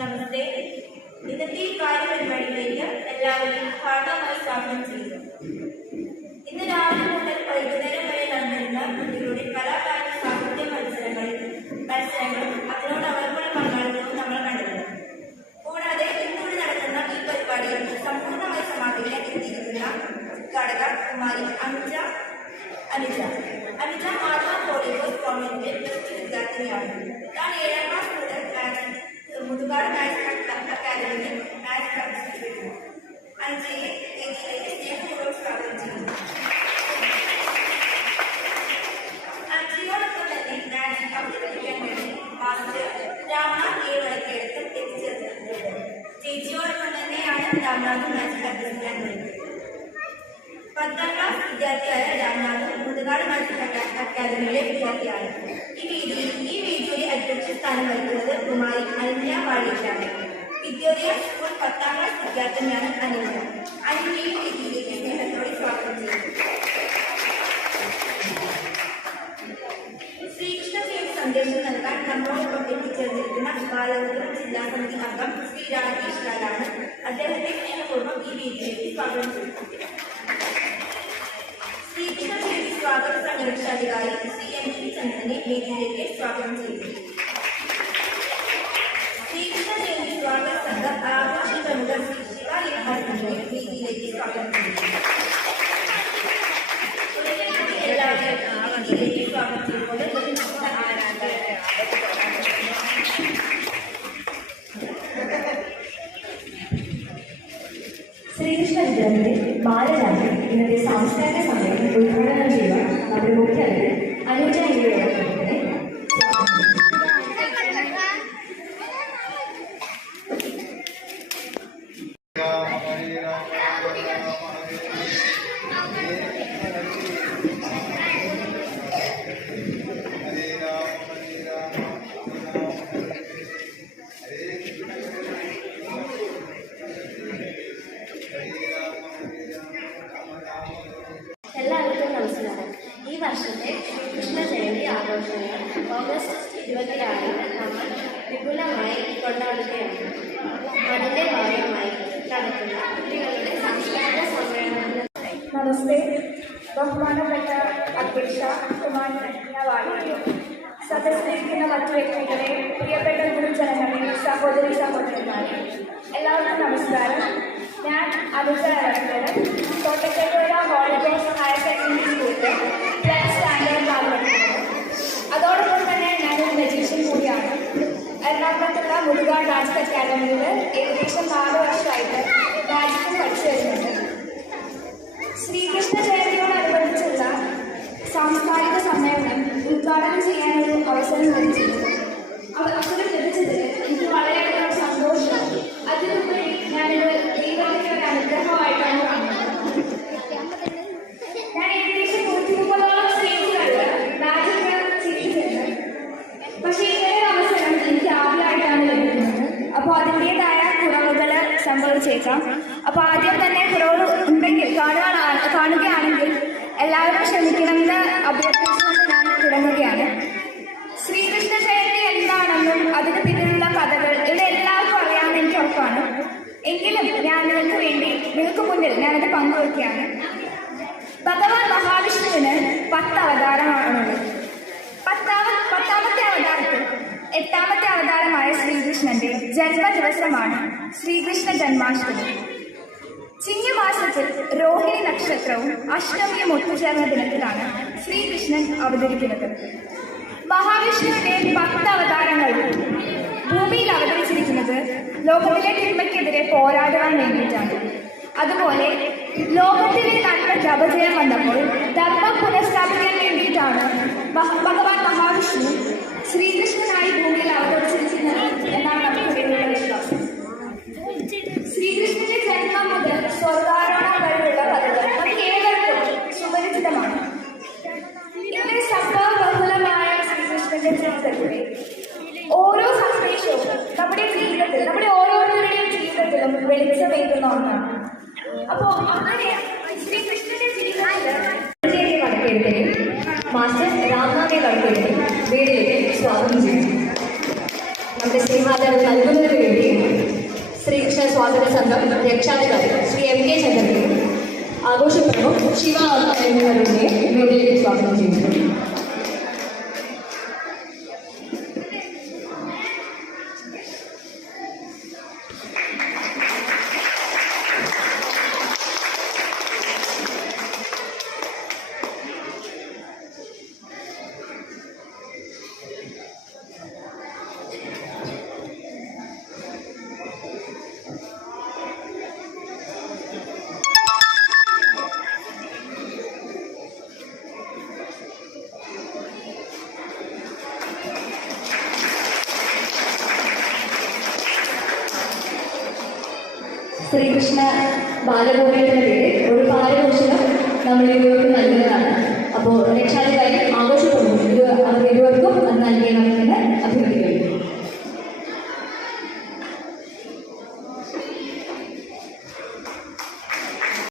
നമസ്തേ. ഇന്നത്തെ കാര്യപരിപാടിയിലേക്ക് എല്ലാവരെയും ഹാർദവമായി സ്വാഗതം ചെയ്യുന്നു. ഇന്ന് രാവിലെ മുതൽ വൈകുന്നേരം വരെ നടന്നിരുന്ന കുട്ടികളുടെ കലാകായിക സാഹിത്യ മത്സരങ്ങളും അതിനോട് അവർക്കുള്ള പങ്കാളിത്തവും നമ്മൾ കണ്ടത്. കൂടാതെ ഇന്നിവിടെ നടക്കുന്ന ഈ പരിപാടികൾ സമ്പൂർണ്ണമായി സമാപിക്കാൻ എത്തിയിരിക്കുന്ന ഉദ്ഘാടക കുമാരി അനുജ മാധവ കോളേജ് ഗവൺമെന്റിന്റെ പ്ലസ് 2 വിദ്യാർത്ഥിനിയാണ്. ഞാൻ 7ാം ക്ലാസ് മുതൽ മുതുകാട് മാത്സ് അക്കാദമിയിൽ മാത്സ് പ്രാക്ടീസ് ചെയ്യുന്നു. അനുജയെ വേദിയിലേക്ക് സ്നേഹപൂർവ്വം സ്വാഗതം ചെയ്യുന്നു. അനുജയോടൊപ്പം തന്നെ മാത്സ് അവതരിപ്പിക്കാൻ വേണ്ടി മാസ്റ്റർ രാംനാഥ് വടക്കേടത്തും എത്തിച്ചേർന്നിട്ടുണ്ട്. ചേച്ചിയോടൊപ്പം തന്നെയാണ് രാംനാഥും മാത്സ് അഭ്യസിക്കാൻ വേണ്ടി. 10ാം ക്ലാസ് വിദ്യാർത്ഥിയായ രാംനാഥും മുതുകാട് മാത്സ് അക്കാദമിയിലെ വിദ്യാർത്ഥിയാണ്. ഈ വീഡിയോയുടെ അധ്യക്ഷ സ്ഥാനം വഹിക്കുന്നത് കുമാരി അനില വാഴീഷാണ്. വിദ്യോദയ സ്കൂൾ 10ാം ക്ലാസ് വിദ്യാർത്ഥിനിയാണ് അനില. അനിലയും വേദിയിലേക്ക് സ്നേഹത്തോടെ സ്വാഗതം ചെയ്യുന്നു. ശ്രീകൃഷ്ണ ജയന്തി സന്ദേശം നൽകാൻ നമ്മളോടൊപ്പം എത്തിച്ചേർന്നിരിക്കുന്ന ബാലവൃന്ദം ജില്ലാ സമിതി അംഗം ശ്രീ രാജേഷ് ലാലാണ്. അദ്ദേഹത്തെ സ്നേഹപൂർവ്വം ഈ വേദിയിലേക്ക് സ്വാഗതം ചെയ്യുന്നു. ശ്രീകൃഷ്ണ ജയന്തി സ്വാഗത സംരക്ഷാധികാരി ശ്രീ എം പി ചന്ദ്രനെ വേദിയിലേക്ക് സ്വാഗതം ചെയ്യുന്നു. ശ്രീകൃഷ്ണ ജയന്തി സ്വാഗത സംഘം ആഘോഷ പ്രമുഖ ശ്രീ ശിവാലയ ഹസ്തനെ വേദിയിലേക്ക് സ്വാഗതം ചെയ്യുന്നു. എല്ലാവരെയും വേദിയിലേക്ക് സ്വാഗതം ചെയ്യുന്നത് ശ്രീകൃഷ്ണ വിദ്യാലയത്തിലെ ബാലരാജ്യം ഇന്നത്തെ സാംസ്കാരിക സമ്മേളനം ഉദ്ഘാടനം ചെയ്യുവാൻ നമ്മുടെ മുഖ്യ അതിഥി അനുജ ഇവയോടൊപ്പം എല്ലാവർക്കും നമസ്കാരം. ഈ വർഷത്തെ ശ്രീകൃഷ്ണ ജയന്തി ആഘോഷങ്ങൾ ഓഗസ്റ്റ് 26-ന് നമ്മൾ വിപുലമായി കൊണ്ടാടുകയാണ്. അതിൻ്റെ ഭാഗമായി നടക്കുന്ന കുട്ടികളുടെ സാംസ്കാരിക സമ്മേളനത്തിൽ നമസ്തേ. ബഹുമാനപ്പെട്ട അധ്യക്ഷ കുമാരി വാഴി, സദസ്സിലിരിക്കുന്ന മറ്റു വ്യക്തികളെ, പ്രിയപ്പെട്ട ഗുരുജനങ്ങളെ, സഹോദരന്മാരെ, എല്ലാവർക്കും നമസ്കാരം. ഞാൻ അനുജ ഇറക്കുന്നത് കോട്ടക്കൽപുഴ വോളണ്ടിയേഴ്സ് ഹയർ സെക്കൻഡറി സ്കൂളിൽ 10th സ്റ്റാൻഡേർഡ് പഠിക്കുന്നത്. അതോടൊപ്പം തന്നെ ഞാനൊരു മജീഷ്യൻ കൂടിയാണ്. എറണാകുളത്തുള്ള മുതുകാട് ഡാൻസ് അക്കാദമിയിൽ ഏകദേശം 4 വർഷമായിട്ട് ഡാൻസ് പഠിച്ചു വരുന്നുണ്ട്. ശ്രീകൃഷ്ണ ജയന്തിയോടനുബന്ധിച്ചുള്ള സാംസ്കാരിക സമ്മേളനം ഉദ്ഘാടനം ചെയ്യാനൊരു അവസരം ലഭിച്ചതിൽ എനിക്ക് വളരെയധികം സന്തോഷം. അതിനുപരി ഞാനിത് ദൈവത്തിന്റെ ഒരു അനുഗ്രഹമായിട്ടാണ് കാണുന്നത്. ഞാൻ ഏകദേശം 130ഓളം സ്റ്റേജുകളിൽ രാജ്യങ്ങൾ ചെയ്തിട്ടുണ്ട്. പക്ഷേ ഇങ്ങനെ അവസരം എനിക്ക് ആദ്യമായിട്ടാണ് ലഭിക്കുന്നത്. അപ്പോൾ അതിൻ്റെതായ കുറവുകൾ സംഭവിച്ചേക്കാം. അപ്പോൾ ആദ്യം തന്നെ കുറവ് ഉണ്ടെങ്കിൽ കാണുകയാണെങ്കിൽ എല്ലാവരും ക്ഷമിക്കണമെന്ന് അഭ്യർത്ഥിച്ചുകൊണ്ട് ഞാൻ തുടങ്ങുകയാണ്. ശ്രീകൃഷ്ണ ജയന്തി എന്താണെന്നും അതിന് പിന്നിലുള്ള കഥകൾ ഇവിടെ എല്ലാവർക്കും അറിയാമെന്ന് എനിക്ക് ഉറപ്പാണ്. എങ്കിലും ഞാൻ നിങ്ങൾക്ക് മുന്നിൽ ഞാനത് പങ്കുവയ്ക്കുകയാണ്. ഭഗവാൻ മഹാവിഷ്ണുവിന് 10 അവതാരമാണുള്ളത്. 10ാമത്തെ അവതാരത്തിൽ 8ാമത്തെ അവതാരമായ ശ്രീകൃഷ്ണന്റെ ജന്മദിവസമാണ് ശ്രീകൃഷ്ണ ജന്മാഷ്ടമി. ചിങ്ങമാസത്തിൽ രോഹിണി നക്ഷത്രവും അഷ്ടമിയും ഒത്തുചേർന്ന ദിനത്തിലാണ് ശ്രീകൃഷ്ണൻ അവതരിക്കുന്നത്. മഹാവിഷ്ണുവിന്റെ 10 അവതാരങ്ങളും ഭൂമിയിൽ അവതരിച്ചിരിക്കുന്നത് ലോകത്തിലെ തിന്മയ്ക്കെതിരെ പോരാടുവാൻ വേണ്ടിയിട്ടാണ്. അതുപോലെ ലോകത്തിലെ നന്മയ്ക്ക് അപജയം വന്നപ്പോൾ ധർമ്മം പുനഃസ്ഥാപിക്കാൻ വേണ്ടിയിട്ടാണ് ഭഗവാൻ മഹാവിഷ്ണു ശ്രീകൃഷ്ണനായി ഭൂമിയിൽ അവതരിച്ചിരിക്കുന്നത് എന്നാണ് നമുക്കിടയിലുള്ള വിശ്വാസം. ശ്രീകൃഷ്ണന്റെ ജന്മം മുതൽ സ്വർഗാരോഹണം വരെയുള്ള കഥകൾ നമുക്ക് ഏവർക്കും സുപരിചിതമാണ്. ഇങ്ങനെ സംഭവ ബഹുലമായ ശ്രീകൃഷ്ണന്റെ ജീവിതത്തിലെ അപ്പോ അങ്ങനെയാണ് ശ്രീകൃഷ്ണന്റെ ജീവിതത്തില് വടക്കെടുത്തേക്ക് മാസ്റ്റർ രാംനാഥെ വടക്കെടുത്ത് വീടിലേക്ക് സ്വാഗതം ചെയ്യുന്നു. നമ്മുടെ ശ്രീമാതാവ് നൽകുന്നതിന് വേണ്ടി ശ്രീകൃഷ്ണ സ്വാഗത സംഘം രക്ഷാധികാരി ശ്രീ എം കെ ചന്ദ്രനും ആഘോഷപ്രഭു ശിവ എന്നിവരുടെ വീടിലേക്ക് സ്വാഗതം ചെയ്യുന്നു. ശ്രീകൃഷ്ണ ബാലഗോകുലത്തിൻ്റെ പേര് ഒരു പാരഘോഷണം നമ്മൾ ഇവർക്ക് നൽകുന്നതാണ്.